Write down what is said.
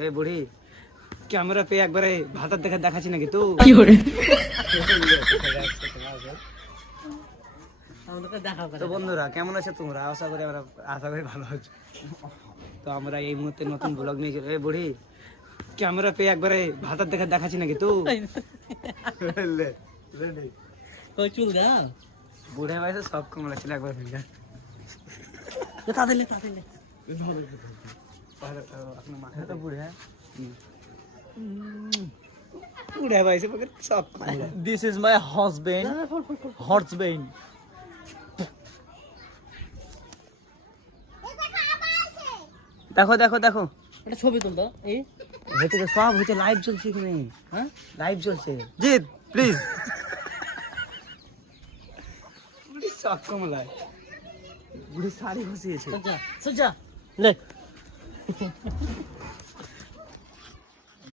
এ বুড়ি ক্যামেরা পেয়ে একবারে ভাতার দেখা দেখাচ্ছি নাকি তো তো বন্ধুরা কেমন আছে তোমরা? আশা করি ভালো আছো। তো আমরা এই মুহূর্তে নতুন ব্লগ নিয়ে এ বুড়ি ক্যামেরা পেয়ে একবারে ভাতার দেখা দেখাচ্ছি নাকি তো চুল দা বুড়ে বয়সে সব কমলা ছিল একবার মাথা তো বুড়ে বুড়ে বয়সে সব দিস ইজ মাই হাজবেন্ড হর্সবেন দেখো দেখো দেখো একটা ছবি তুল তো এই হচ্ছে তো সব হচ্ছে লাইভ চলছে এখানে। হ্যাঁ লাইভ চলছে জিৎ প্লিজ বুড়ি সব কমলায় বুড়ি শাড়ি ঘুষিয়েছে সজ্জা লে